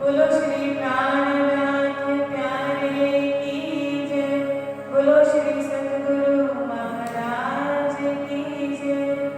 बोलो श्री प्राणनाथ प्यारे की जय। बोलो श्री सद्गुरु महाराज की जय।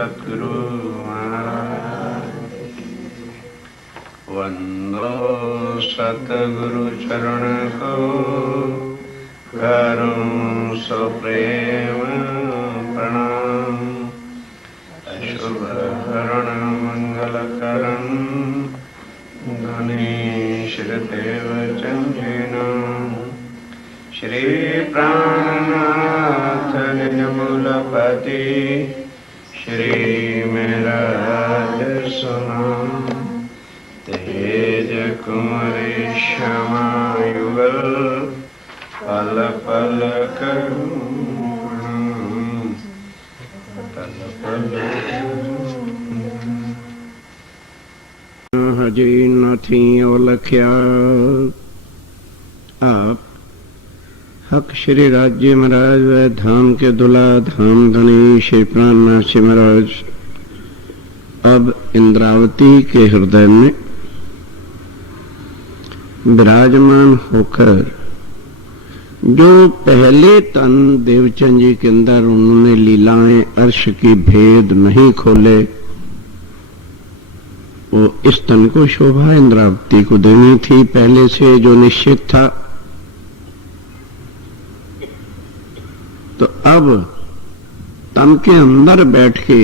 सतगुरु महाराज। वंदो सतगुरु चरण को, करूं सो प्रेम प्रणाम। अशुभ हरण मंगल करन, गणेश देव चंद्रिना। श्री प्राणनाथ निजमूलपति, श्री मेरा सुना। तेज कुमारी श्यामा युगल, पल पल करुणा, पल पल हजी नथी ओलख्या। आप हक श्री राज्य महाराज व धाम के दुला धाम धनी श्री प्राणनाथ जी महाराज अब इंद्रावती के हृदय में विराजमान होकर जो पहले तन देवचंद जी के अंदर उन्होंने लीलाएं अर्श की भेद नहीं खोले, वो इस तन को शोभा इंद्रावती को देनी थी पहले से जो निश्चित था। तो अब तन के अंदर बैठ के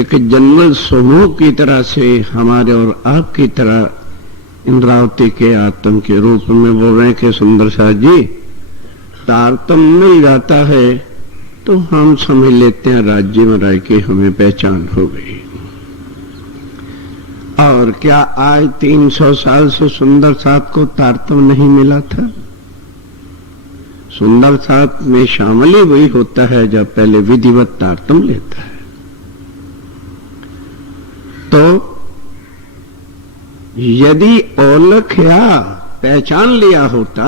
एक जंगल समूह की तरह से हमारे और आपकी तरह इंद्रावती के आत्म के रूप में बोल रहे हैं कि सुंदर साथ जी तारतम्य मिल जाता है तो हम समझ लेते हैं राज्य में राय की हमें पहचान हो गई। और क्या आज 300 साल से सुंदर साथ को तारतम्य नहीं मिला था? सुंदर साथ में शामिल ही वही होता है जब पहले विधिवत तारतम्य लेता है। तो यदि औलख या पहचान लिया होता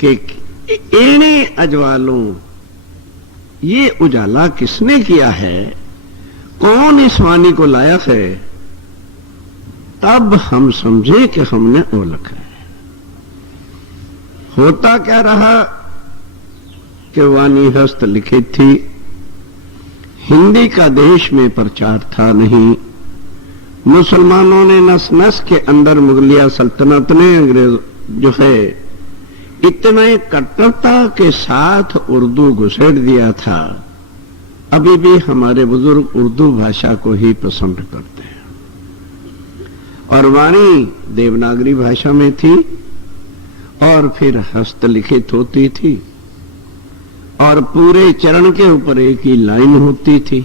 कि एणे अजवालों ये उजाला किसने किया है, कौन इस वाणी को लाया है, तब हम समझे कि हमने औलख है। होता क्या रहा कि वाणी हस्त लिखित थी, हिंदी का देश में प्रचार था नहीं। मुसलमानों ने नस नस के अंदर मुगलिया सल्तनत ने अंग्रेज जो है इतने कट्टरता के साथ उर्दू घुसेड़ दिया था। अभी भी हमारे बुजुर्ग उर्दू भाषा को ही पसंद करते हैं और वाणी देवनागरी भाषा में थी और फिर हस्तलिखित होती थी और पूरे चरण के ऊपर एक ही लाइन होती थी।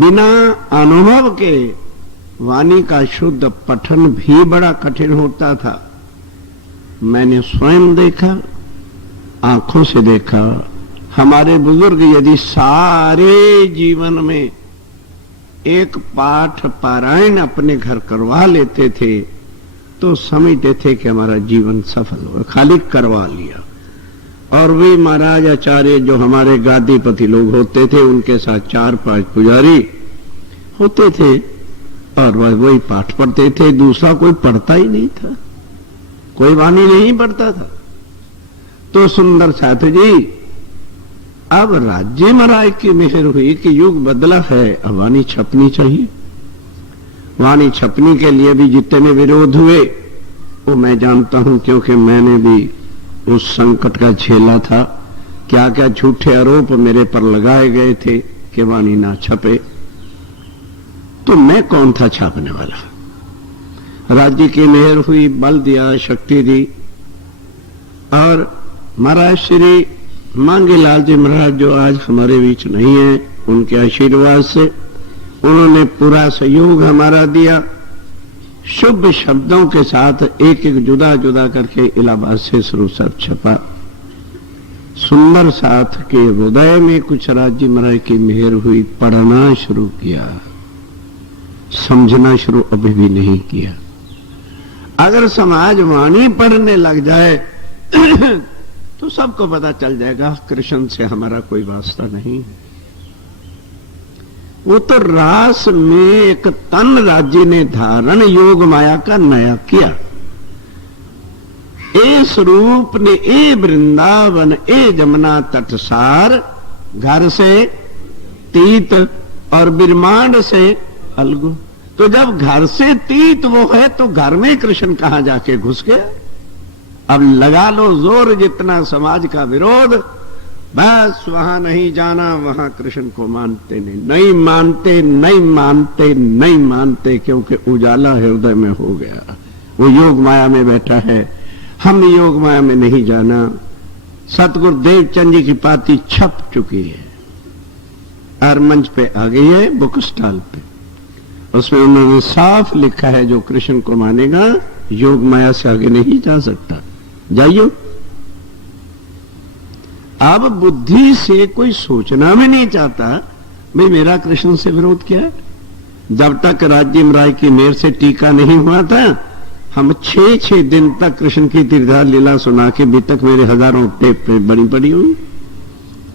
बिना अनुभव के वाणी का शुद्ध पठन भी बड़ा कठिन होता था। मैंने स्वयं देखा, आंखों से देखा। हमारे बुजुर्ग यदि सारे जीवन में एक पाठ पारायण अपने घर करवा लेते थे तो समझते थे कि हमारा जीवन सफल हुआ, खाली करवा लिया। और वे महाराज आचार्य जो हमारे गादीपति लोग होते थे उनके साथ 4-5 पुजारी होते थे और वह वही पाठ पढ़ते थे, दूसरा कोई पढ़ता ही नहीं था, कोई वाणी नहीं पढ़ता था। तो सुंदर साथ जी अब राज्य महाराज की मेहर हुई कि युग बदला है, अब वाणी छपनी चाहिए। वाणी छपनी के लिए भी जितने विरोध हुए वो मैं जानता हूं, क्योंकि मैंने भी उस संकट का झेला था। क्या क्या झूठे आरोप मेरे पर लगाए गए थे कि वाणी ना छपे, तो मैं कौन था छापने वाला। राज्य की मेहर हुई, बल दिया, शक्ति दी। और महाराज श्री मांगेलाल जी महाराज जो आज हमारे बीच नहीं है, उनके आशीर्वाद से उन्होंने पूरा सहयोग हमारा दिया। शुभ शब्दों के साथ एक एक जुदा जुदा करके इलाहाबाद से शुरू सब छपा। सुंदर साथ के हृदय में कुछ राज्य महाराज की मेहर हुई, पढ़ना शुरू किया, समझना शुरू अभी भी नहीं किया। अगर समाज वाणी पढ़ने लग जाए तो सबको पता चल जाएगा कृष्ण से हमारा कोई वास्ता नहीं है। वो तो रास में एक तन राज्य ने धारण योग माया का नया किया। ए स्वरूप ने ए वृंदावन ए जमुना तटसार घर से तीत और ब्रह्मांड से अलगु। तो जब घर से तीत वो है तो घर में कृष्ण कहां जाके घुस गया। अब लगा लो जोर जितना समाज का विरोध, बस वहां नहीं जाना, वहां कृष्ण को मानते नहीं मानते, नहीं मानते, नहीं मानते, क्योंकि उजाला हृदय में हो गया। वो योग माया में बैठा है, हम योग माया में नहीं जाना। सतगुरु देवचंद जी की पाती छप चुकी है और मंच पे आ गई है, बुक स्टॉल पे। उसमें उन्होंने साफ लिखा है, जो कृष्ण को मानेगा योग माया से आगे नहीं जा सकता। जाइयो। अब बुद्धि से कोई सोचना भी नहीं चाहता भाई मेरा कृष्ण से विरोध क्या है। जब तक राज्य राय की मेयर से टीका नहीं हुआ था, हम 6-6 दिन तक कृष्ण की तीर्थार लीला सुना के अभी तक मेरे हजारों टेप पे बड़ी पड़ी हुई।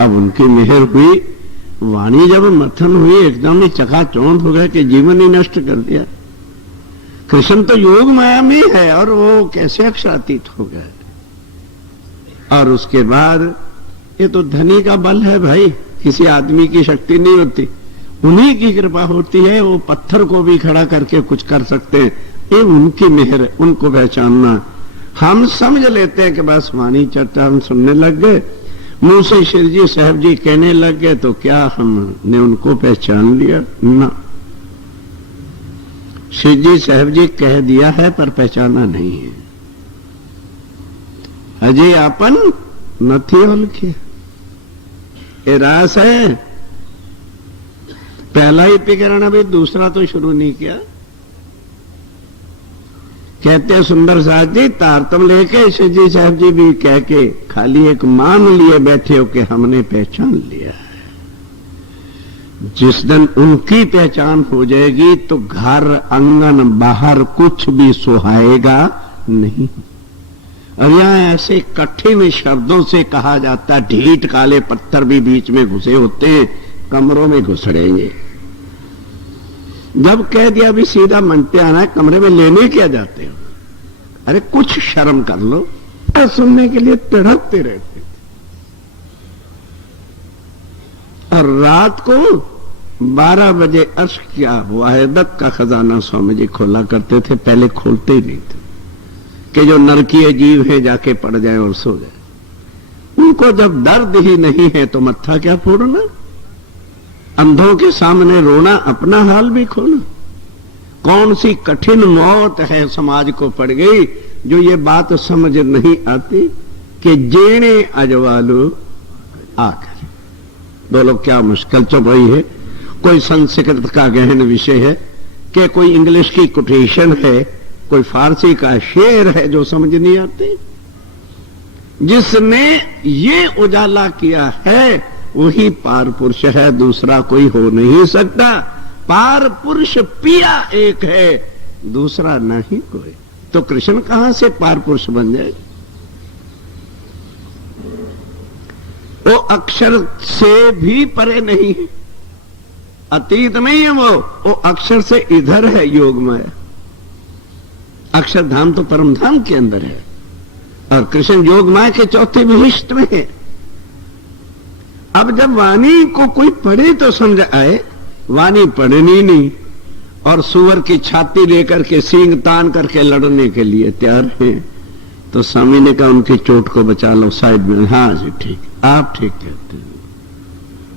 अब उनकी मेहर हुई, वाणी जब मथन हुई, एकदम ही चकाचौंध हो गया कि जीवन ही नष्ट कर दिया। कृष्ण तो योग माया में है और वो कैसे अक्षरातीत हो गए। और उसके बाद ये तो धनी का बल है भाई, किसी आदमी की शक्ति नहीं होती, उन्हीं की कृपा होती है। वो पत्थर को भी खड़ा करके कुछ कर सकते हैं, ये उनकी मेहर है, उनको पहचानना। हम समझ लेते हैं कि बस वाणी चर्चा हम सुनने लग गए, मुंह से श्री जी साहब जी कहने लग गए, तो क्या हमने उनको पहचान लिया ना। श्री जी साहब जी कह दिया है पर पहचाना नहीं है। अजय आपन नथी ओळखे, ये रास है। पहला ही पिकरण भी, दूसरा तो शुरू नहीं किया। कहते सुंदर साथ जी तारतम लेके श्री जी साहब जी भी कह के खाली एक मान लिए बैठे हो कि हमने पहचान लिया है। जिस दिन उनकी पहचान हो जाएगी तो घर आंगन बाहर कुछ भी सुहाएगा नहीं। अब यहां ऐसे कठिन शब्दों से कहा जाता, ढीठ काले पत्थर भी बीच में घुसे होते हैं, कमरों में घुसड़ेंगे। जब कह दिया भी सीधा मंच पे आना है, कमरे में लेने क्या जाते हो? अरे कुछ शर्म कर लो। सुनने के लिए तड़पते रहते। और रात को 12 बजे अर्श क्या हुआ है, दत्त का खजाना स्वामी जी खोला करते थे, पहले खोलते ही नहीं थे कि जो नरकीय जीव है जाके पड़ जाए और सो जाए। उनको जब दर्द ही नहीं है तो मत्था क्या फोड़ना, अंधों के सामने रोना, अपना हाल भी खोना। कौन सी कठिन मौत है समाज को पड़ गई जो ये बात समझ नहीं आती कि जेने अजवालू आकर। बोलो क्या मुश्किल चुप रही है। कोई संस्कृत का गहन विषय है कि कोई इंग्लिश की कोटेशन है, कोई फारसी का शेर है जो समझ नहीं आते। जिसने ये उजाला किया है वही पार पुरुष है, दूसरा कोई हो नहीं सकता। पार पुरुष पिया एक है, दूसरा नहीं कोई। तो कृष्ण कहां से पार पुरुष बन जाए? वो अक्षर से भी परे नहीं है, अतीत नहीं है वो अक्षर से इधर है योग माया। अक्षरधाम तो परम धाम के अंदर है और कृष्ण योग माया के चौथे विशिष्ट में है। अब जब वाणी को कोई पढ़े तो समझ आए, वाणी पढ़नी नहीं और सुअर की छाती लेकर के सींग तान करके लड़ने के लिए तैयार है। तो स्वामी ने कहा उनकी चोट को बचा लो साइड में। हाँ जी ठीक, आप ठीक कहते हैं।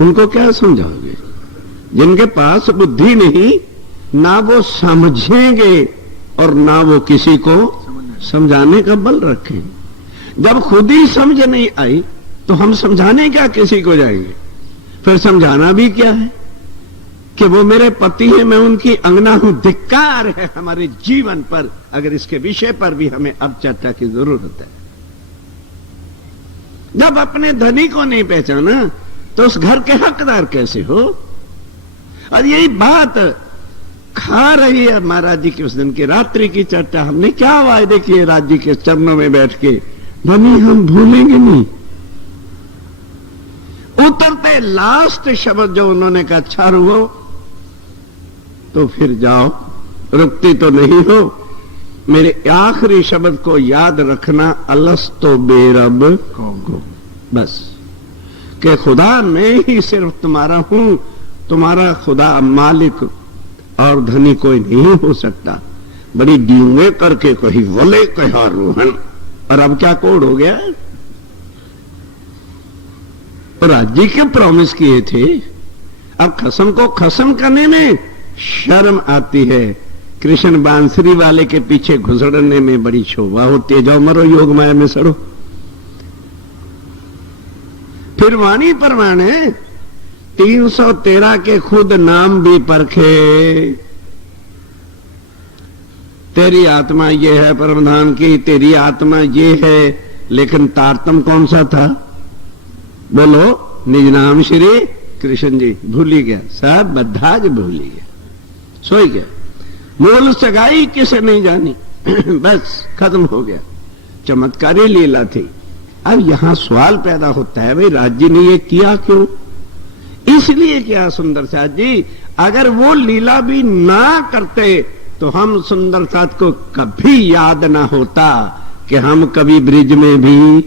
उनको क्या समझाओगे? जिनके पास बुद्धि नहीं, ना वो समझेंगे और ना वो किसी को समझाने का बल रखें। जब खुद ही समझ नहीं आई तो हम समझाने क्या किसी को जाएंगे? फिर समझाना भी क्या है कि वो मेरे पति हैं, मैं उनकी अंगना हूं। धिक्कार है हमारे जीवन पर अगर इसके विषय पर भी हमें अब चर्चा की जरूरत है। जब अपने धनी को नहीं पहचाना तो उस घर के हकदार कैसे हो? और यही बात खा रही है महाराज जी की उस दिन की रात्रि की चर्चा। हमने क्या वायदे किए राज जी के चरणों में बैठ के, धनी हम भूलेंगे नहीं। उतरते लास्ट शब्द जो उन्होंने कहा, अच्छा रुको तो फिर जाओ, रुकती तो नहीं हो। मेरे आखिरी शब्द को याद रखना, अलस्तो बेरब को, बस कि खुदा मैं ही सिर्फ तुम्हारा हूं तुम्हारा खुदा मालिक और धनी कोई नहीं हो सकता। बड़ी डींगे करके कही बोले कहा रोहन, और अब क्या कोड हो गया? राज्य के प्रॉमिस किए थे, अब खसम को खसम करने में शर्म आती है। कृष्ण बांसुरी वाले के पीछे घुसड़ने में बड़ी शोभा होती है। जाओ मरो योग माया में सड़ो। फिर वाणी परमाणे 313 के खुद नाम भी परखे। तेरी आत्मा ये है परमधाम की, तेरी आत्मा ये है, लेकिन तारतम कौन सा था? बोलो, निज नाम श्री कृष्ण जी। भूल ही गया, सब बद्धाज भूल ही गया, सोई गया। मूल सगाई किसे नहीं जानी बस खत्म हो गया। चमत्कारी लीला थी। अब यहां सवाल पैदा होता है, भाई राज्य ने ये किया क्यों? इसलिए क्या सुंदर साथ जी, अगर वो लीला भी ना करते तो हम सुंदर साथ को कभी याद ना होता कि हम कभी ब्रिज में भी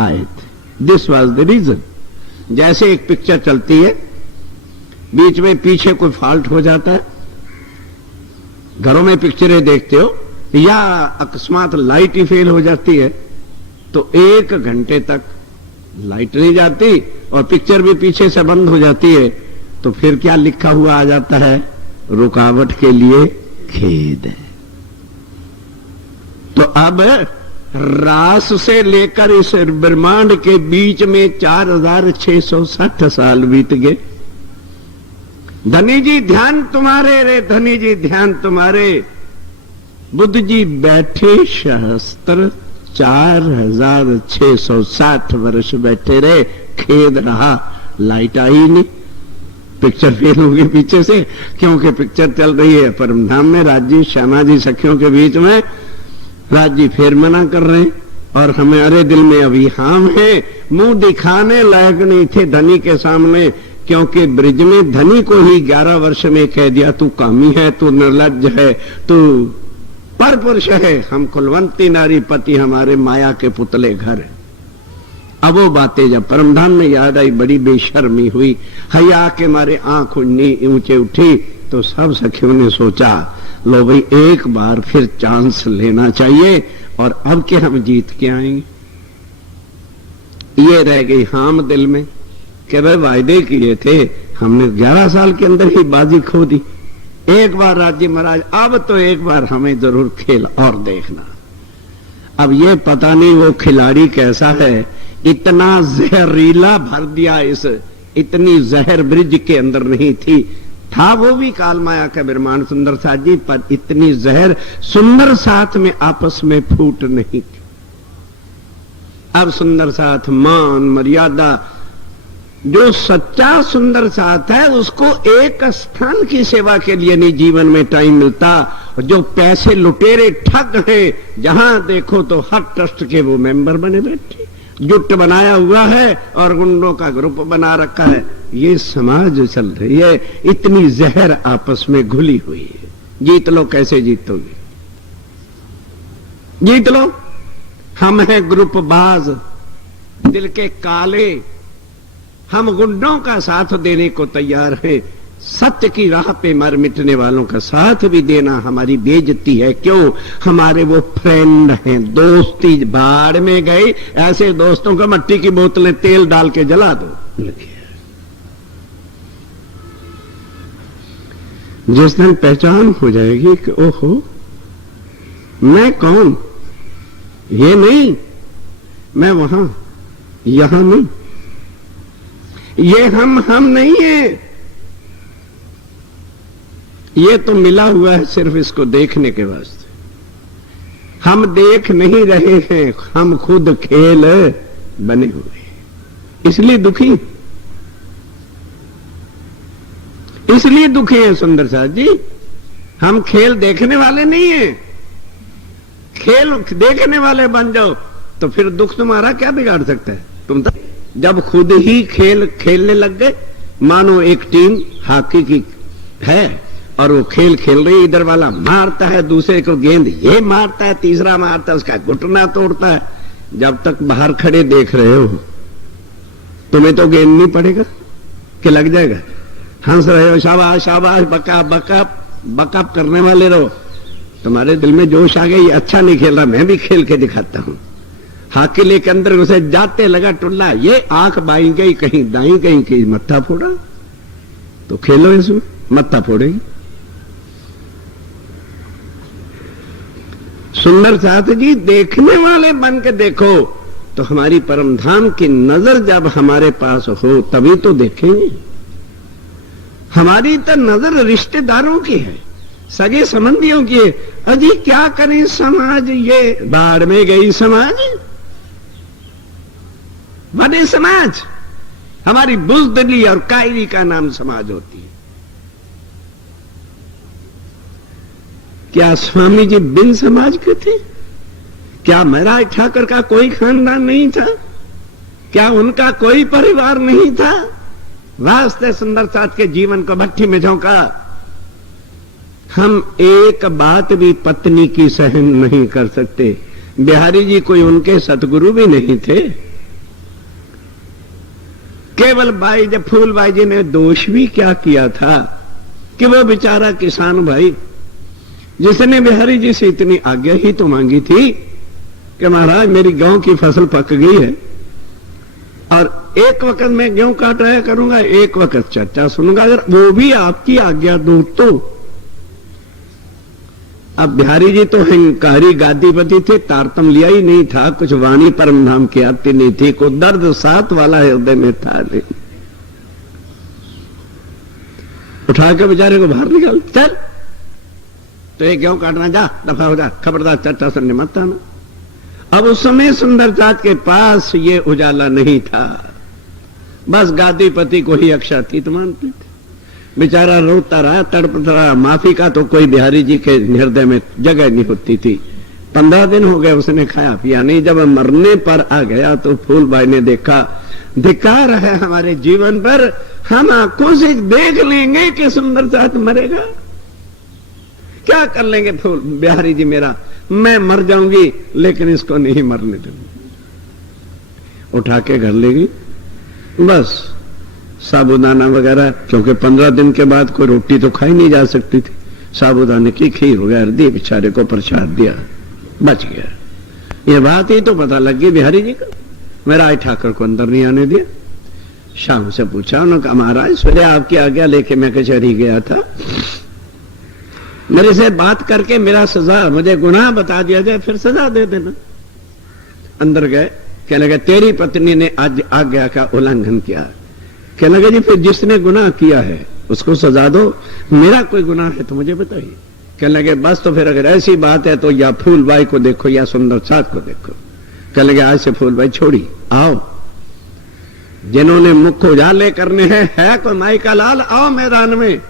आए थे। This was the reason. जैसे एक पिक्चर चलती है, बीच में पीछे कोई फॉल्ट हो जाता है, घरों में पिक्चरें देखते हो, या अकस्मात लाइट ही फेल हो जाती है, तो 1 घंटे तक लाइट नहीं जाती और पिक्चर भी पीछे से बंद हो जाती है, तो फिर क्या लिखा हुआ आ जाता है? रुकावट के लिए खेद है। तो अब रास से लेकर इस ब्रह्मांड के बीच में 4660 साल बीत गए। धनी जी ध्यान तुम्हारे रे, धनी जी ध्यान तुम्हारे। बुद्ध जी बैठे सहस्त्र 4660 वर्ष बैठे रहे, खेद रहा, लाइट आई नहीं। पिक्चर फेल हो गई पीछे से, क्योंकि पिक्चर चल रही है परमधाम में, राज्य श्यामा जी सखियों के बीच में। राज्य फिर मना कर रहे हैं और हमें अरे दिल में अभी हाम है, मुंह दिखाने लायक नहीं थे धनी के सामने, क्योंकि ब्रिज में धनी को ही 11 वर्ष में कह दिया तू कामी है, तू निर्लज्ज है, तू पर पुरुष है, हम कुलवंती नारी पति हमारे माया के पुतले घर है। अब वो बातें जब परमधाम में याद आई, बड़ी बेशर्मी हुई, हया के मारे आंख ऊंचे उठी। तो सब सखियों ने सोचा, लो भाई एक बार फिर चांस लेना चाहिए, और अब के हम जीत के आएंगे। ये रह गई हाम दिल में कि भाई वायदे किए थे, हमने 11 साल के अंदर ही बाजी खो दी। एक बार राज्य महाराज, अब तो एक बार हमें जरूर खेल और देखना। अब ये पता नहीं वो खिलाड़ी कैसा है, इतना जहरीला भर दिया, इतनी जहर ब्रिज के अंदर नहीं थी। था वो भी काल माया का ब्रह्मांड सुंदर साथ जी, पर इतनी जहर सुंदर साथ में आपस में फूट नहीं थी। अब सुंदर साथ मान मर्यादा, जो सच्चा सुंदर साथ है उसको एक स्थान की सेवा के लिए नहीं जीवन में टाइम मिलता। जो पैसे लुटेरे ठग है, जहां देखो तो हर ट्रस्ट के वो मेंबर बने बैठे, जुट बनाया हुआ है और गुंडों का ग्रुप बना रखा है। ये समाज चल रही है, इतनी जहर आपस में घुली हुई है। जीत लो, कैसे जीतोगे? जीत लो। हम हैं ग्रुप बाज, दिल के काले, हम गुंडों का साथ देने को तैयार हैं। सत्य की राह पे मर मिटने वालों का साथ भी देना हमारी बेइज्जती है। क्यों? हमारे वो फ्रेंड हैं, दोस्ती बाढ़ में गई। ऐसे दोस्तों का मट्टी की बोतलें तेल डाल के जला दो। जिस दिन पहचान हो जाएगी कि ओहो मैं कौन, ये नहीं, मैं वहां, यहां नहीं, ये हम नहीं है, ये तो मिला हुआ है सिर्फ इसको देखने के वास्ते। हम देख नहीं रहे हैं, हम खुद खेल बने हुए हैं, इसलिए दुखी, इसलिए दुखी है सुंदर साथ जी। हम खेल देखने वाले नहीं हैं। खेल देखने वाले बन जाओ तो फिर दुख तुम्हारा क्या बिगाड़ सकता है? तुम तो जब खुद ही खेल खेलने लग गए, मानो एक टीम हॉकी की है और वो खेल खेल रही, इधर वाला मारता है, दूसरे को गेंद ये मारता है, तीसरा मारता है, उसका घुटना तोड़ता है। जब तक बाहर खड़े देख रहे हो तुम्हें तो गेंद नहीं पड़ेगा कि लग जाएगा। हंस रहे हो, शाबाश शाबाश, बकअप बकअप बकअप करने वाले रहो। तुम्हारे दिल में जोश आ गई, अच्छा नहीं खेल रहा, मैं भी खेल के दिखाता हूं। हाकी लेके अंदर उसे जाते लगा टुल्ला, ये आंख बाई गई कहीं दाई गई कहीं मत्था फोड़ा, तो खेलो इसमें, मत्था फोड़ेगी। सुंदर साथ जी, देखने वाले बन के देखो तो हमारी परम धाम की नजर जब हमारे पास हो तभी तो देखेंगे। हमारी तो नजर रिश्तेदारों की है, सगे संबंधियों की है। अजी क्या करें समाज, ये बाढ़ में गई समाज, बड़े समाज, हमारी बुजदिली और कायरी का नाम समाज होती है। क्या स्वामी जी बिन समाज के थे? क्या महाराज ठाकर का कोई खानदान नहीं था? क्या उनका कोई परिवार नहीं था? वास्ते सुंदर साथ के जीवन को भट्टी में झोंका। हम एक बात भी पत्नी की सहन नहीं कर सकते। बिहारी जी कोई उनके सतगुरु भी नहीं थे। केवल बाई जब फूलबाई जी ने दोष भी क्या किया था कि वह बेचारा किसान भाई जिसने बिहारी जी से इतनी आज्ञा ही तो मांगी थी कि महाराज मेरी गेहूं की फसल पक गई है और एक वक्त मैं गेहूं काटाया करूंगा, एक वक्त चर्चा सुनूंगा, अगर वो भी आपकी आज्ञा दो तो। अब बिहारी जी तो हंकारी गादीपति थे, तारतम लिया ही नहीं था, कुछ वाणी परम धाम की आती नहीं थी, को दर्द साथ वाला हृदय में था नहीं। उठा के बेचारे को बाहर निकाल, चल तो एक गेहूं काटना, जा दफा हो जा, खबरदार चर्चा सुनने मत आना। अब उस समय सुंदरजात के पास ये उजाला नहीं था, बस गादीपति को ही अक्षातीत मानते थे। बेचारा रोता रहा, तड़पता रहा, माफी का तो कोई बिहारी जी के हृदय में जगह नहीं होती थी। 15 दिन हो गए उसने खाया पिया नहीं। जब मरने पर आ गया तो फूलबाई ने देखा धिक्कार है हमारे जीवन पर, हम आंखों से देख लेंगे कि सुंदरजात मरेगा, क्या कर लेंगे फूल बिहारी जी मेरा, मैं मर जाऊंगी लेकिन इसको नहीं मरने दूंगी। उठा के घर ले गई, बस साबुदाना वगैरह, क्योंकि 15 दिन के बाद कोई रोटी तो खाई नहीं जा सकती थी, साबुदाने की खीर वगैरह दी, बेचारे को प्रसाद दिया, बच गया। ये बात ही तो पता लग गई बिहारी जी को। मेरा आई ठाकर को अंदर नहीं आने दिया। शाम से पूछा, उन्होंने कहा महाराज सवेरे आपकी आज्ञा लेके मैं कचहरी गया था, मेरे से बात करके मेरा सजा, मुझे गुनाह बता दिया जाए, फिर सजा दे देना। अंदर गए, कहने लगे तेरी पत्नी ने आज आज्ञा का उल्लंघन किया। कहने लगे जी फिर जिसने गुनाह किया है उसको सजा दो, मेरा कोई गुनाह है तो मुझे बताइए। कहने लगे बस तो फिर अगर ऐसी बात है तो या फूलबाई को देखो या सुंदरसात को देखो। कहने लगे आज से फूलबाई छोड़ी, आओ जिन्होंने मुख उजाले करने हैं, है कोई माई का लाल, आओ मैदान में।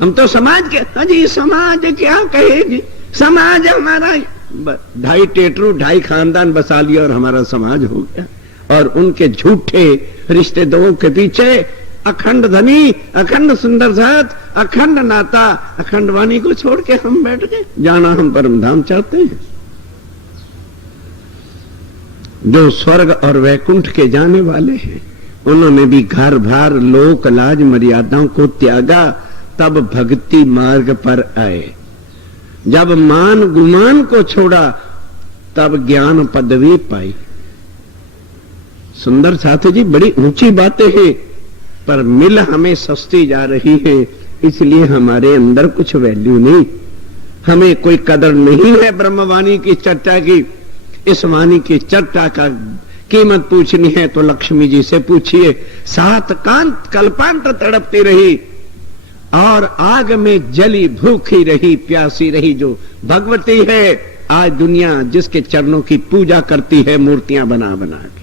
हम तो समाज के, अजी समाज क्या कहेगी, समाज हमारा 2.5 टेटरू 2.5 खानदान बसा लिया और हमारा समाज हो गया। और उनके झूठे रिश्तेदारों के पीछे अखंड धनी, अखंड सुंदरसात, अखंड नाता, अखंड वाणी को छोड़ के हम बैठ गए। जाना हम परम धाम चाहते हैं, जो स्वर्ग और वैकुंठ के जाने वाले हैं, उन्होंने भी घर भार लोक लाज मर्यादाओं को त्यागा, तब भक्ति मार्ग पर आए। जब मान गुमान को छोड़ा तब ज्ञान पदवी पाई। सुंदर साथी जी बड़ी ऊंची बातें हैं, पर मिल हमें सस्ती जा रही है, इसलिए हमारे अंदर कुछ वैल्यू नहीं, हमें कोई कदर नहीं है ब्रह्मवाणी की चर्चा की। इस वाणी की चर्चा का कीमत पूछनी है तो लक्ष्मी जी से पूछिए। 7 कांत कल्पांत तड़पती रही और आग में जली भूखी रही, प्यासी रही, जो भगवती है। आज दुनिया जिसके चरणों की पूजा करती है मूर्तियां बना बना के,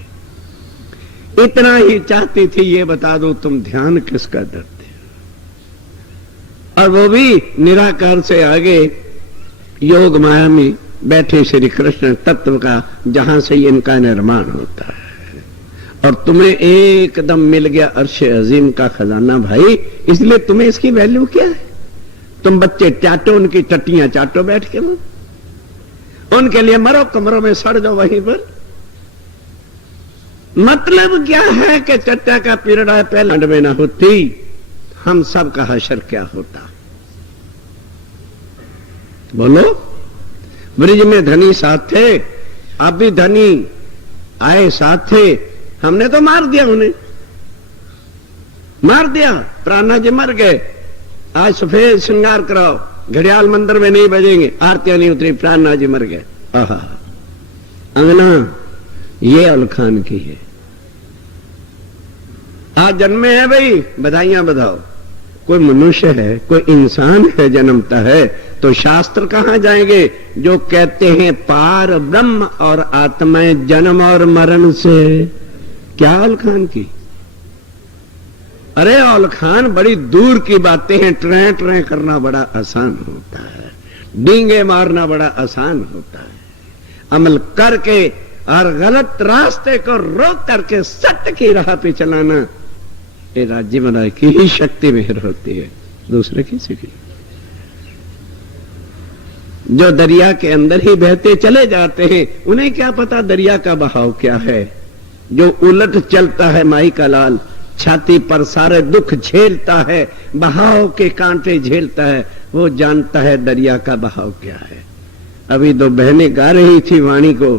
इतना ही चाहती थी ये बता दो तुम ध्यान किसका करते हो। और वो भी निराकार से आगे योग माया में बैठे श्री कृष्ण तत्व का, जहां से इनका निर्माण होता है। और तुम्हें एकदम मिल गया अर्श अजीम का खजाना भाई, इसलिए तुम्हें इसकी वैल्यू क्या है। तुम बच्चे चाटो, उनकी टट्टियां चाटो बैठ के, उनके लिए मरो, कमरों में सड़ जाओ वहीं पर। मतलब क्या है कि चट्टा का पीड़ा पहले अंड में न होती, हम सब का हशर क्या होता? बोलो। ब्रिज में धनी साथ थे, अब भी धनी आए साथ थे, हमने तो मार दिया, उन्हें मार दिया। प्राणा जी मर गए। आज सफेद श्रृंगार कराओ, घड़ियाल मंदिर में नहीं बजेंगे, आरतियां नहीं उतरी, प्राणा जी मर गए। आहा, अंगना ये औलखान की है। आज जन्मे है भाई, बधाइयां बधाओ। कोई मनुष्य है, कोई इंसान है, जन्मता है, तो शास्त्र कहां जाएंगे जो कहते हैं पार ब्रह्म और आत्माएं जन्म और मरण से? क्या औलखान की? अरे औलखान बड़ी दूर की बातें हैं। ट्रें ट्रें करना बड़ा आसान होता है, डींगे मारना बड़ा आसान होता है, अमल करके और गलत रास्ते को रोक करके सत्य की राह पे चलाना, ये राज्य बनाए की ही शक्ति मेहर होती है, दूसरे किसी की। जो दरिया के अंदर ही बहते चले जाते हैं, उन्हें क्या पता दरिया का बहाव क्या है। जो उलट चलता है माई का लाल, छाती पर सारे दुख झेलता है, बहाव के कांटे झेलता है, वो जानता है दरिया का बहाव क्या है। अभी दो बहनें गा रही थी वाणी को,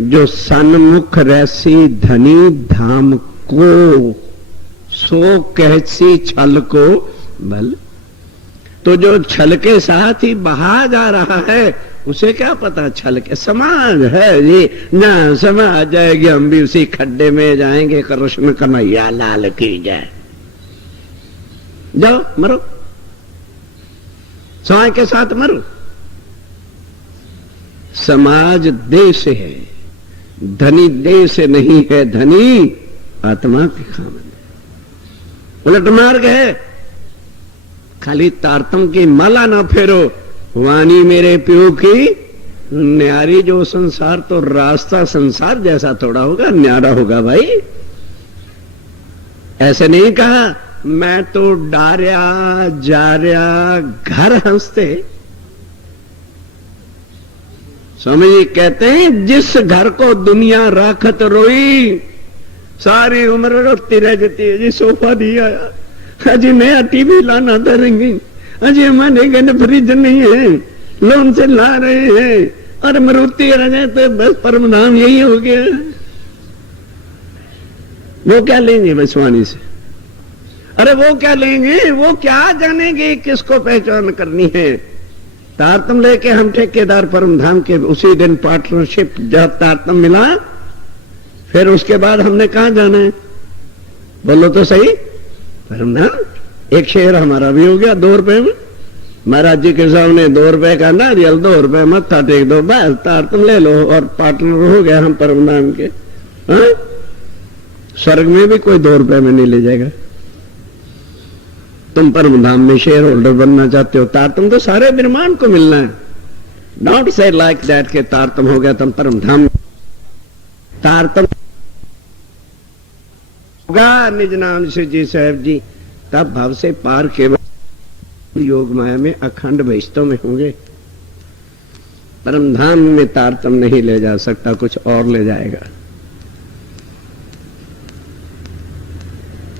जो सन्मुख रहसी धनी धाम को, सो कहसी छल को बल। तो जो छल के साथ ही बहा जा रहा है, उसे क्या पता छल के? समाज है जी ना, समाज जाएगी, हम भी उसी खड्डे में जाएंगे। कृष्ण कन्हैया लाल की जय। जाओ मरो, समाज के साथ मरो। समाज देह से है, धनी देह से नहीं है, धनी आत्मा के खामन। उलट मार्ग है, खाली तारतम की माला ना फेरो। वाणी मेरे प्यो की न्यारी जो संसार, तो रास्ता संसार जैसा थोड़ा होगा, न्यारा होगा भाई। ऐसे नहीं कहा मैं तो डार्या जार्या घर हंसते। स्वामी जी कहते हैं जिस घर को दुनिया राखत रोई, सारी उम्र रोती रह जाती है। जी सोफा नहीं आया, अजी नया टीवी लाना धरेंगे, अजी हमारे घर फ्रिज नहीं है, लोन से ला रहे हैं, और मरुति रह जाए तो बस परम नाम यही हो गया। वो क्या लेंगे बसवानी से? अरे वो क्या लेंगे, वो क्या जानेंगे किसको पहचान करनी है। तारतम लेके हम ठेकेदार परम धाम के उसी दिन पार्टनरशिप जब तारतम मिला, फिर उसके बाद हमने कहां जाना है? बोलो तो सही। परम धाम एक शेर हमारा भी हो गया 2 रुपए में। महाराज जी के सामने 2 रुपए का नारियल, 2 रुपए मत्था टेक दो, बस तारतम ले लो और पार्टनर हो गया हम परम धाम के। स्वर्ग में भी कोई 2 रुपए में नहीं ले जाएगा। तुम परम धाम में शेयर होल्डर बनना चाहते हो, तारतम तो सारे ब्रह्मांड को मिलना है। डोंट से लाइक दैट के तारतम हो गया तुम परम धाम। तारतम होगा निज नाम से जी साहब जी, तब भाव से पार केवल योग माया में अखंड वैष्णव में होंगे। परम धाम में तारतम नहीं ले जा सकता, कुछ और ले जाएगा।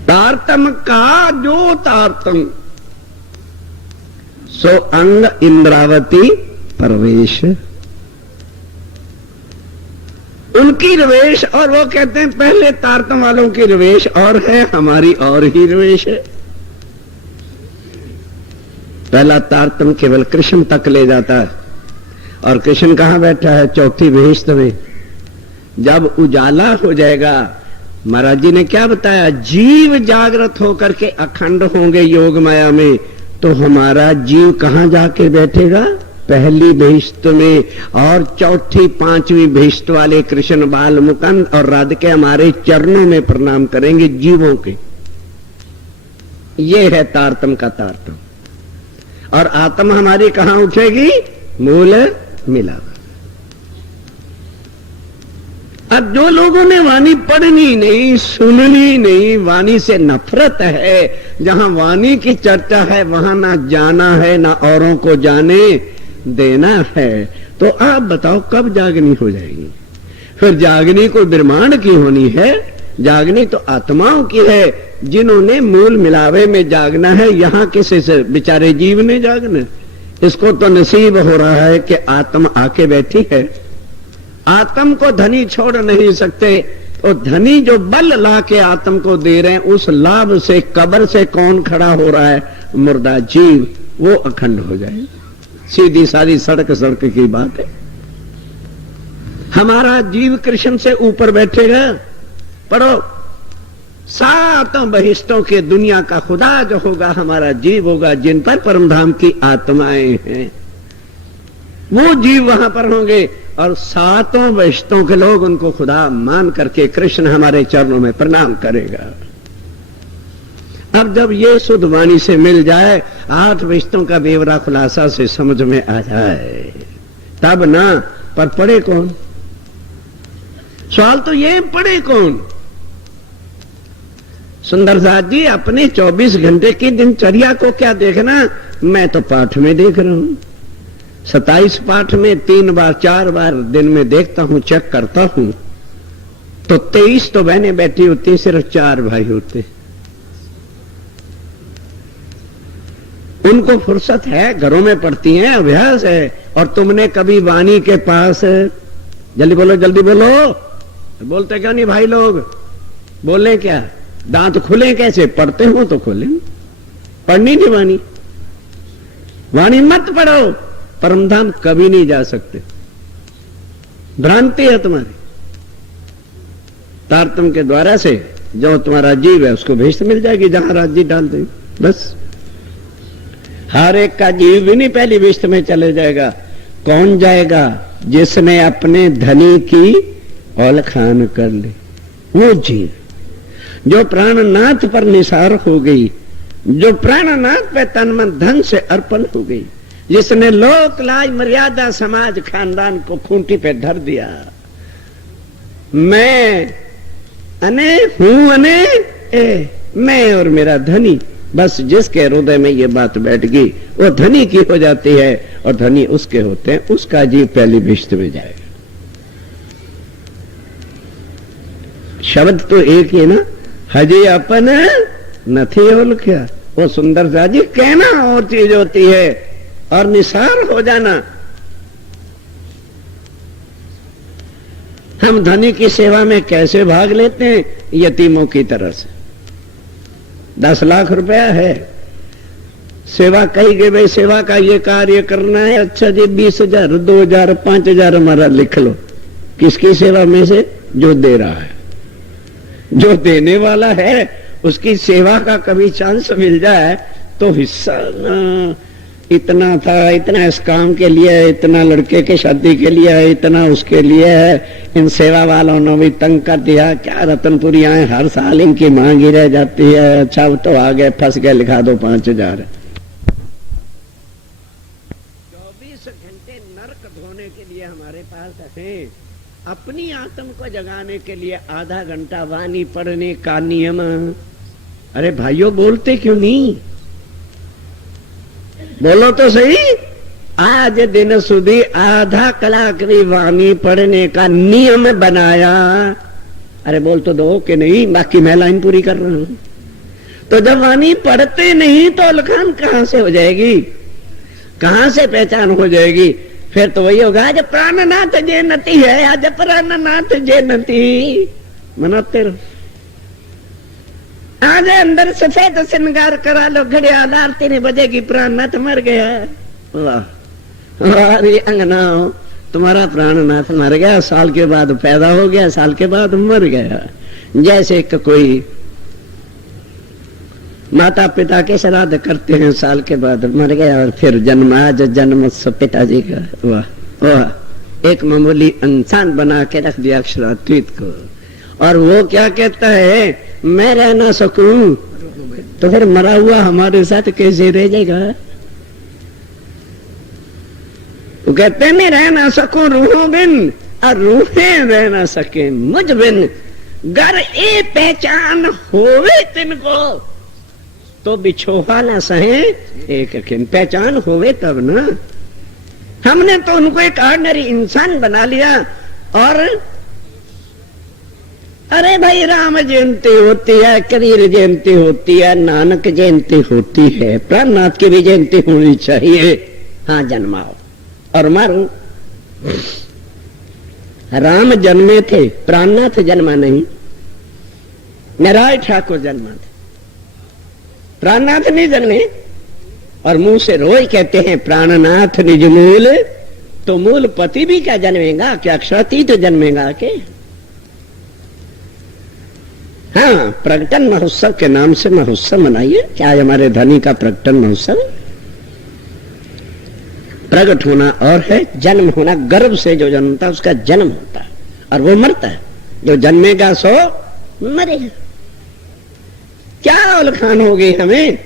तारतम का जो तारतम सो अंग इंद्रावती प्रवेश, उनकी रवेश। और वो कहते हैं पहले तारतम वालों की रवेश और है, हमारी और ही रवेश है। पहला तारतम केवल कृष्ण तक ले जाता है, और कृष्ण कहां बैठा है? चौथी बहिश्त में। जब उजाला हो जाएगा, महाराज जी ने क्या बताया? जीव जागृत होकर के अखंड होंगे योग माया में, तो हमारा जीव कहां जाके बैठेगा? पहली बहिश्त में। और चौथी पांचवी बहिश्त वाले कृष्ण बाल मुकुंद और राधिका हमारे चरणों में प्रणाम करेंगे जीवों के। ये है तारतम का तारतम। और आत्मा हमारी कहां उठेगी? मूल मिला। अब जो लोगों ने वाणी पढ़नी नहीं, सुननी नहीं, वाणी से नफरत है, जहां वाणी की चर्चा है वहां ना जाना है ना औरों को जाने देना है, तो आप बताओ कब जागनी हो जाएगी? फिर जागनी को ब्रह्मांड की होनी है। जागनी तो आत्माओं की है, जिन्होंने मूल मिलावे में जागना है। यहां किसी से बेचारे जीव ने जागना, इसको तो नसीब हो रहा है कि आत्मा आके बैठी है। आत्म को धनी छोड़ नहीं सकते, तो धनी जो बल ला के आत्म को दे रहे हैं, उस लाभ से कब्र से कौन खड़ा हो रहा है? मुर्दा जीव, वो अखंड हो जाए। सीधी सारी सड़क सड़क की बात है। हमारा जीव कृष्ण से ऊपर बैठेगा। पढ़ो, सातों बहिष्टों के दुनिया का खुदा जो होगा हमारा जीव होगा, जिन पर परमधाम की आत्माएं हैं, वो जीव वहां पर होंगे। और सातों बहिष्टों के लोग उनको खुदा मान करके कृष्ण हमारे चरणों में प्रणाम करेगा। अब जब ये शुद्ध वाणी से मिल जाए, 8 बहिष्टों का बेवरा खुलासा से समझ में आ जाए, तब ना। पर पढ़े कौन? सवाल तो ये, पढ़े कौन? सुंदरदास जी अपने 24 घंटे की दिनचर्या को क्या देखना, मैं तो पाठ में देख रहा हूं। 27 पाठ में 3 बार 4 बार दिन में देखता हूं, चेक करता हूं, तो 23 तो बहनें बैठी होती, सिर्फ 4 भाई होते। उनको फुर्सत है, घरों में पढ़ती हैं, अभ्यास है। और तुमने कभी वाणी के पास, जल्दी बोलो जल्दी बोलो, बोलते क्या नहीं भाई लोग? बोले क्या? दांत खुले कैसे? पढ़ते हो तो खोले। पढ़नी नहीं वाणी, वाणी मत पढ़ो, परमधाम कभी नहीं जा सकते। भ्रांति है तुम्हारी। तारतम के द्वारा से जो तुम्हारा जीव है उसको भेष मिल जाएगी, जहां राज्य डाल देंगे बस। हर एक का जीव भी नहीं पहली विष्ट में चले जाएगा। कौन जाएगा? जिसने अपने धनी की औल खान कर ली, वो जीव जो प्राणनाथ पर निसार हो गई, जो प्राणनाथ पे तन मन धन से अर्पण हो गई, जिसने लोक लाज मर्यादा समाज खानदान को खूंटी पे धर दिया। मैं अने हूं अने ए, मैं और मेरा धनी, बस जिसके हृदय में ये बात बैठ गई वो धनी की हो जाती है, और धनी उसके होते हैं, उसका जीव पहली भिष्ट में जाएगा। शब्द तो एक ही ना, हजे अपन नथी ओल क्या। वो सुंदर सा जी कहना और चीज होती है, और निसार हो जाना। हम धनी की सेवा में कैसे भाग लेते हैं? यतीमों की तरह से। 10 लाख रुपया है, सेवा कही गई, भाई सेवा का ये कार्य करना है, अच्छा जी 20,000 2,000 5,000 हमारा लिख लो। किसकी सेवा में से? जो दे रहा है, जो देने वाला है, उसकी सेवा का कभी चांस मिल जाए तो हिस्सा ना, इतना था, इतना इस काम के लिए, इतना लड़के के शादी के लिए, इतना उसके लिए है। इन सेवा वालों ने भी तंग कर दिया। क्या रतनपुरी आए, हर साल इनकी मांग ही रह जाती है। अच्छा तो आ गए, फंस गए, लिखा दो 5,000। 24 घंटे नरक धोने के लिए हमारे पास है। अपनी आत्म को जगाने के लिए आधा घंटा वाणी पढ़ने का नियम। अरे भाइयों, बोलते क्यों नहीं? बोलो तो सही। आज दिन सुधी आधा कलाक भी वाणी पढ़ने का नियम बनाया। अरे बोल तो दो कि नहीं, बाकी मैं लाइन पूरी कर रहा हूं। तो जब वाणी पढ़ते नहीं तो लखान कहां से हो जाएगी? कहां से पहचान हो जाएगी? फिर तो वही होगा, आज प्राणनाथ जयंती है, आज प्राणनाथ जयंती मनाते रहो। आज अंदर सफेद श्रृंगार करा लो, घड़ियाल आरती नहीं बजेगी, प्राणनाथ मर गया। वाह अंगनाओ, तुम्हारा प्राणनाथ मर गया, साल के बाद पैदा हो गया, साल के बाद मर गया। जैसे कोई माता पिता के श्राद्ध करते हैं, साल के बाद मर गया और फिर जन्म, आज जन्म पिताजी का। वाह वाह, एक मामूली इंसान बना के रख दिया अक्षरातीत को। और वो क्या कहता है, मैं रह ना सकूं, तो फिर मरा हुआ हमारे साथ कैसे रह जाएगा? वो कहते हैं मैं रह ना सकूं रूहों बिन, और रूहें रह ना सके मुझ बिन। गर ए पहचान होवे तिनको, तो बिछोहा ना सहे एक अखिन। पहचान होवे तब ना। हमने तो उनको एक ऑर्डिनरी इंसान बना लिया, और अरे भाई राम जयंती होती है, कबीर जयंती होती है, नानक जयंती होती है, प्राणनाथ की भी जयंती होनी चाहिए। हाँ जन्माओ और मारो। राम जन्मे थे, प्राणनाथ जन्मा नहीं, नारायण ठाकुर जन्मा थे, प्राणनाथ नहीं जन्मे। और मुंह से रोज कहते हैं प्राणनाथ निज मूल, तो मूल पति भी क्या जन्मेगा, क्या अक्षरातीत जन्मेगा के? हाँ, प्रकटन महोत्सव के नाम से महोत्सव मनाइए। क्या हमारे धनी का प्रकटन महोत्सव? प्रकट होना और है, जन्म होना। गर्भ से जो जन्मता उसका जन्म होता है और वो मरता है। जो जन्मेगा सो मरेगा। क्या उलखान हो गई हमें?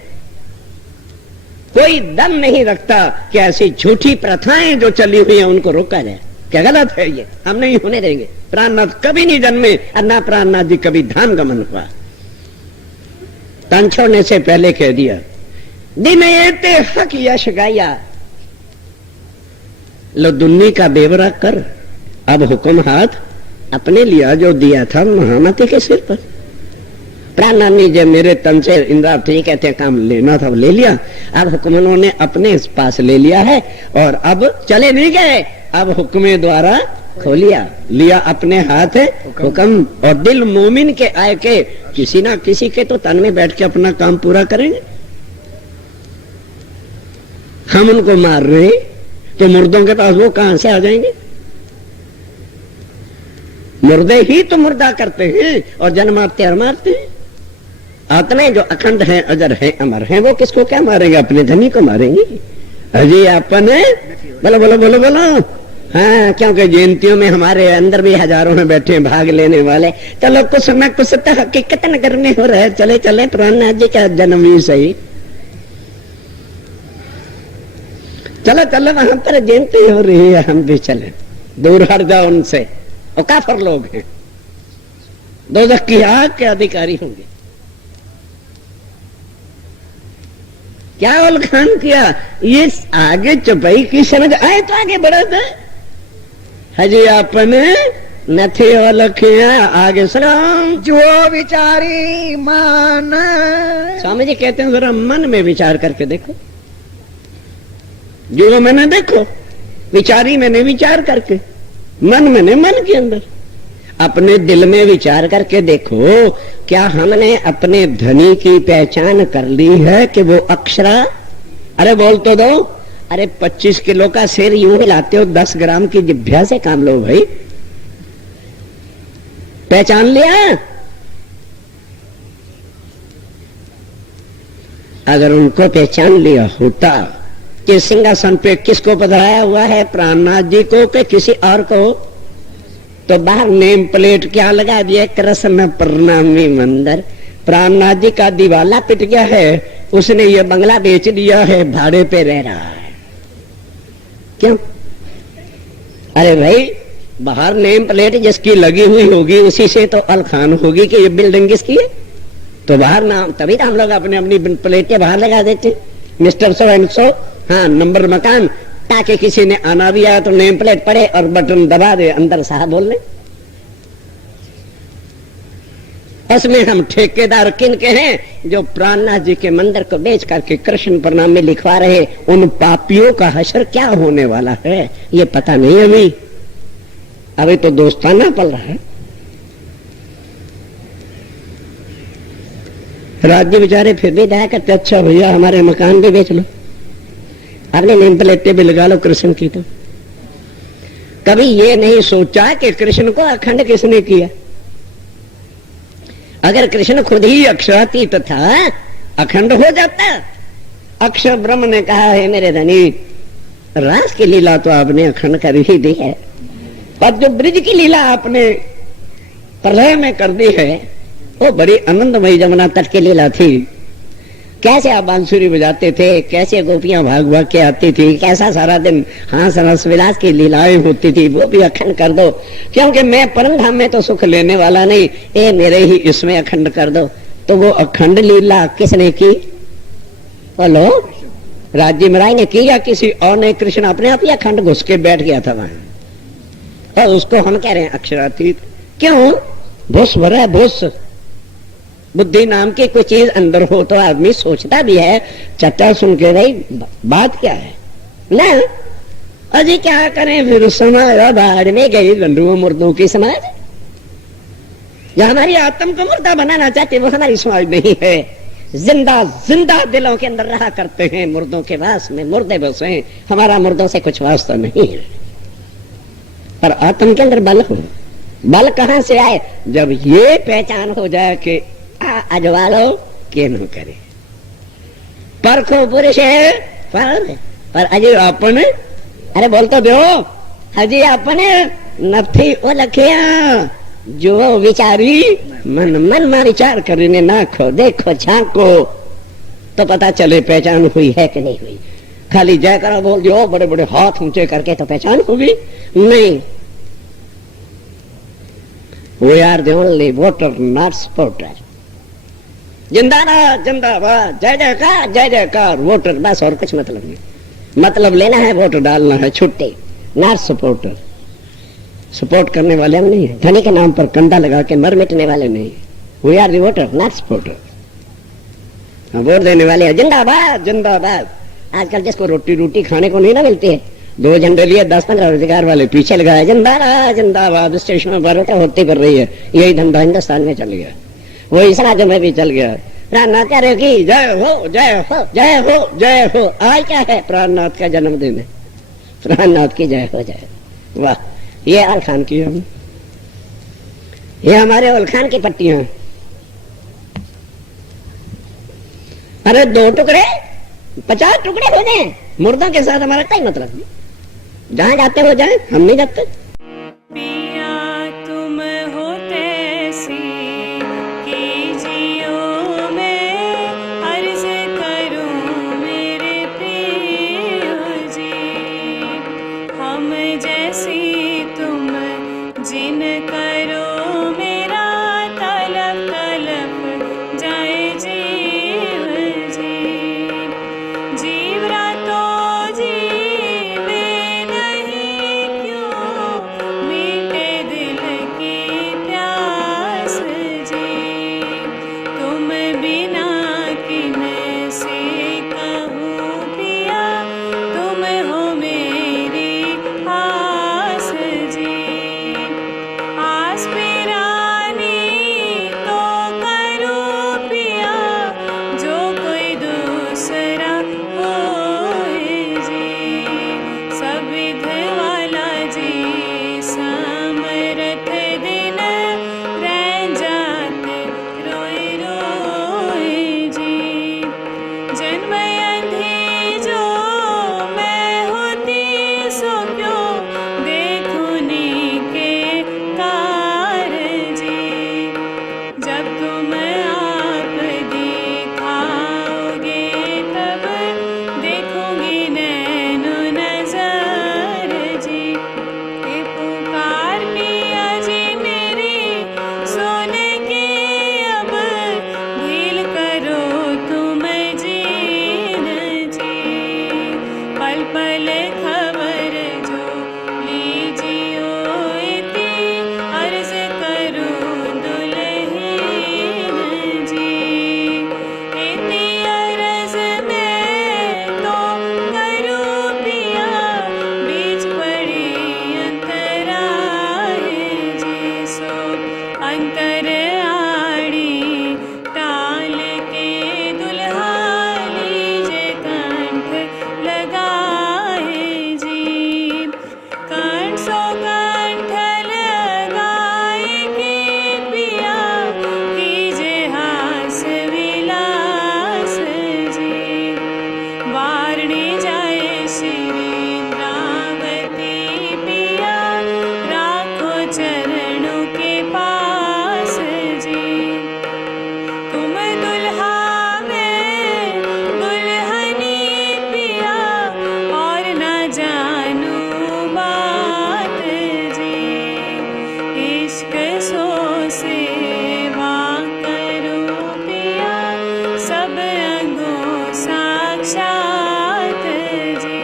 कोई दम नहीं रखता कि ऐसी झूठी प्रथाएं जो चली हुई हैं उनको रोका जाए। क्या गलत है ये? हम नहीं होने देंगे। प्राणनाथ कभी नहीं जन्मे और ना प्राणनाथ जी कभी धाम गमन हुआ। तन छोड़ने से पहले कह दिया, दिन एते हक यश गाया, लो दुन्नी का बेवरा कर। अब हुक्म हाथ अपने लिया, जो दिया था महामती के सिर पर। प्राणनाथ ने जब मेरे तन से इंद्रा ठीक कहते हैं काम लेना था ले लिया। अब हुक्म उन्होंने अपने पास ले लिया है और अब चले नहीं गए, अब हुक्म द्वारा खो लिया अपने हाथ है हुक्म। और दिल मोमिन के आए के किसी ना किसी के तो तन में बैठ के अपना काम पूरा करेंगे। हम उनको मार रहे तो मुर्दों के पास वो कहां से आ जाएंगे? मुर्दे ही तो मुर्दा करते हैं और जन्माते और मारते हैं। आत्माएं जो अखंड हैं, अजर हैं, अमर हैं, वो किसको क्या मारेंगे? अपने धनी को मारेंगे। अजय अपने बोलो बोलो बोलो बोलो। हाँ, क्योंकि जयंतियों में हमारे अंदर भी हजारों में बैठे हैं भाग लेने वाले। चलो कुछ न कुछ तो हकीकत नगर में हो रहा है। चले चले प्राणनाथ जी का जन्म ही सही। चलो चलो वहां पर जयंती हो रही है, हम भी चले। दूर हट जाओ उनसे, वो काफिर लोग हैं, दोज़ख की आग के अधिकारी होंगे। क्या उलखान किया? ये आगे चुपाई की समझ आए तो आगे बढ़ा था। हजी अपने नथे ओलखिया आगे सलाम जो विचारी मान। स्वामी जी कहते हैं जरा मन में विचार करके देखो। जो मैंने देखो, विचारी मैंने विचार करके, मन मैंने मन के अंदर, अपने दिल में विचार करके देखो। क्या हमने अपने धनी की पहचान कर ली है कि वो अक्षरा? अरे बोल तो दो। अरे 25 किलो का शेर यूं हिलाते हो, 10 ग्राम की जिभ्या से काम लो भाई। पहचान लिया? अगर उनको पहचान लिया होता कि सिंहासन पे किसको पधराया हुआ है, प्राणनाथ जी को कि किसी और को, तो बाहर नेम प्लेट क्या लगा दिया? कृष्ण प्रणामी मंदिर। प्राणनाथ जी का दिवाला पिट गया है, उसने ये बंगला बेच दिया है, भाड़े पे रह रहा है। क्यों? अरे भाई, बाहर नेम प्लेट जिसकी लगी हुई होगी उसी से तो अलखान होगी कि ये बिल्डिंग किसकी है। तो बाहर नाम, तभी तो हम लोग अपने अपनी प्लेटें बाहर लगा देते, मिस्टर सो एंड सो, हाँ नंबर मकान, ताकि किसी ने आना भी आया तो नेम प्लेट पड़े और बटन दबा दे, अंदर साहब बोल ले। इसमें हम ठेकेदार किन के हैं? जो प्राणनाथ जी के मंदिर को बेच करके कृष्ण प्रणाम में लिखवा रहे। उन पापियों का हशर क्या होने वाला है ये पता नहीं। अभी तो दोस्ताना पल रहा है। राज्य बेचारे फिर भी दया करते, अच्छा भैया हमारे मकान भी बेच लो, अपने नेम प्लेटें भी लगा लो कृष्ण की। तो कभी ये नहीं सोचा कि कृष्ण को अखंड किसने किया? अगर कृष्ण खुद ही अक्षरातीत था, अखंड हो जाता। अक्षर ब्रह्म ने कहा है मेरे धनी, रास की लीला तो आपने अखंड कर ही दी है, पर जो ब्रिज की लीला आपने प्रलय में कर दी है वो बड़ी आनंदमयी जमुना तट की लीला थी। कैसे आप बांसुरी बजाते थे, कैसे गोपियां भाग भाग के आती थी, कैसा सारा दिन हास रस विलास की लीलाएं होती थी, वो भी अखंड कर दो। क्योंकि मैं परम धाम में तो सुख लेने वाला नहीं, ये मेरे ही इसमें अखंड कर दो। तो वो अखंड लीला किसने की? बोलो, राज्य महाराज ने की या किसी और ने? कृष्ण अपने आप ही अखंड घुस के बैठ गया था वहां, और उसको हम कह रहे हैं अक्षरातीत। क्यों? भूस भरा भूस। बुद्धि नाम की कोई चीज अंदर हो तो आदमी सोचता भी है, चर्चा सुन के भाई बात क्या है ना। अजी क्या करें फिर समाज बाढ़ में गई गंडुओं मुर्दों की समाज। जो हमारी आत्म को मुर्दा बनाना चाहते वो हमारी समाज नहीं है। जिंदा जिंदा दिलों के अंदर रहा करते हैं, मुर्दों के वास में मुर्दे बसे। हमारा मुर्दों से कुछ वास्ता नहीं है, पर आत्म के अंदर बल हो। बल कहां से आए? जब ये पहचान हो जाए कि अजवालो के न करे परखो पुरुष है पर अजय अपने, अरे बोल तो दो, हजी अपने नथी ओलखिया जो विचारी मन मन में विचार करने नाखो देखो झांको तो पता चले पहचान हुई है कि नहीं हुई। खाली जय करो बोल दियो बड़े बड़े हाथ ऊंचे करके तो पहचान होगी नहीं। We are the only voter, not supporter. जिंदाबाद जिंदाबाद, जय जयकार वोटर, बस और कुछ मतलब नहीं। मतलब लेना है, वोट डालना है, छुट्टी। नॉट सपोर्टर, सपोर्ट करने वाले हम नहीं है। धनी के नाम पर कंधा लगा के मर मिटने वाले नहीं। We are the voter, not supporter. हम वोट देने वाले हैं। जिंदाबाद जिंदाबाद। आजकल जिसको रोटी रोटी खाने को नहीं ना मिलती है, 2 झंडे लिए 10-15 रोजगार वाले पीछे लगाए जिंदाबाद जिंदाबाद। स्टेशन पर होती कर रही है। यही धंधा हिंदुस्तान में चल गया, वही समाज में भी चल गया। प्राणनाथ की जय हो जय हो जय हो जय हो। आज क्या है? प्राणनाथ का जन्मदिन है, प्राणनाथ की जय हो जय। वाह, ये अलखान की हम, ये हमारे अलखान की पट्टियां। अरे 2 टुकड़े 50 टुकड़े हो जाए, मुर्दों के साथ हमारा कोई मतलब नहीं। जहां जाते हो जाए, हम नहीं जाते। पिया तुम होते सी कीजियो, मैं अर्ज करूं मेरे प्रिय जी। हम जैसी तुम जिन करो, मेरा तलब तलब जाए जीव जी। जीव रातो जीवे नहीं क्यों, मीठे दिल की प्यास जी। तुम बिना किन से कहूँ पिया, तुम हो मेरी आस जी। आस पिरानी तो करूँ पिया, जो कोई दूसरा होए जी। सविध वाला जी समरथ दिन, रह जाते रोए रोए जी। जन्म अंधी जो मैं होती, सो क्यों देखूनी के कार जी। जब तुम आप दिखाओगे, तब देखूंगी नैनो नजर जी। ये पुकार पिया जी मेरी सुन के, अब ढील करो तुम जीन जी। पल पल खबर जो लीजियो, इति अर्ज करूं दुल्हीन जी। इति अर्ज मैं तो करूं पिया, बीच पड़ी अंतराय जी। सो अंतर आड़ी टाल के दुल्हा लीजे कंठ लगाए जी। कंठ सो कंठ लगाए के पिया, कीजे हास विलास जी। वारणी जाए श्री इंद्रावती पिया, राखो चरणों के पास जी। तुम दुल्हा मैं दुल्हनी पिया, और न जानू बात जी। इश्क सो सेवा करो पिया, सब अंगों साक्षात जी।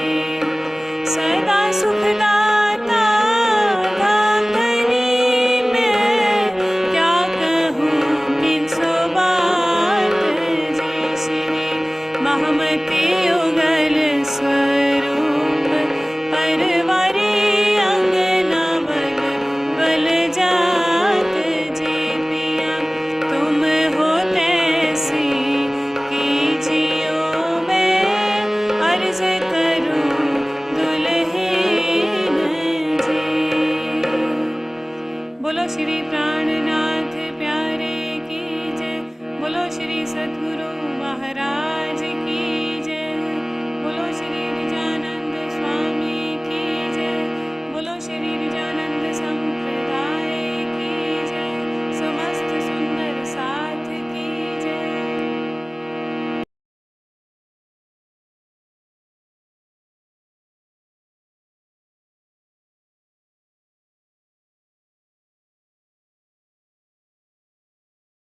निज